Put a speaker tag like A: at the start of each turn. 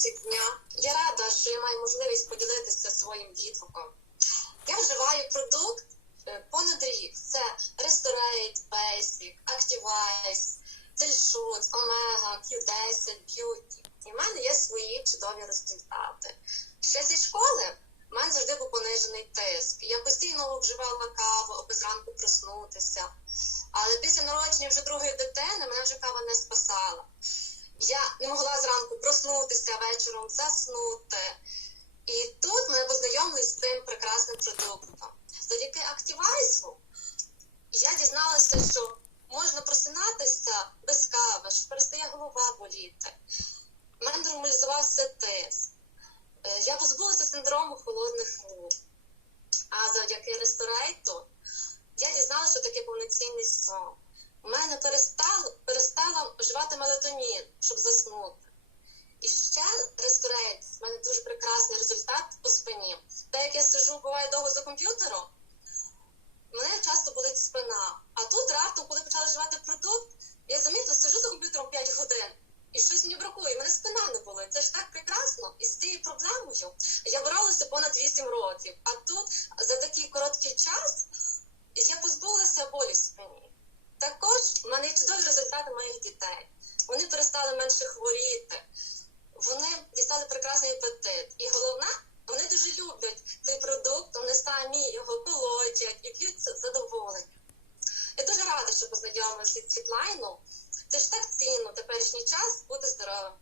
A: дня. Я рада, що я маю можливість поділитися своїм відгуком. Я вживаю продукт е, понад рік. Це Restorate, Basic, Activize, Telshoot, Omega, Q10, Beauty. І в мене є свої чудові результати. Ще зі школи в мене завжди був понижений тиск. Я постійно вживала каву, аби зранку проснутися. Але після народження вже другої дитини мене вже кава не спасала. Я не могла зранку проснутися вечором, заснути. І тут мене познайомили з цим прекрасним продуктом. Завдяки Активайзу я дізналася, що можна просинатися без кави, що перестає голова боліти. У мене нормалізувався тиск. Е, Я позбулася синдрому холодних рук. А завдяки ресторейту я дізналася, що таке повноцінний сон. У мене перестало, перестала вживати мелатонін, щоб заснути. І ще ресторейт, в мене дуже прекрасний результат по спині. Так як я сижу, буває довго за комп'ютером, мене часто болить спина. А тут раптом, коли почала вживати продукт, я замітила, сижу за комп'ютером 5 годин. І щось мені бракує, мене спина не болить. Це ж так прекрасно. І з цією проблемою я боролася понад 8 років. А тут за такий короткий час я позбулася болі спині. Також в мене чудові результати моїх дітей. Вони перестали менше хворіти, вони дістали прекрасний апетит. І головне, вони дуже люблять цей продукт, вони самі його колотять і п'ють з задоволенням. Я дуже рада, що познайомилася з Світлайну. Це ж так цінно теперішній час бути здоровим.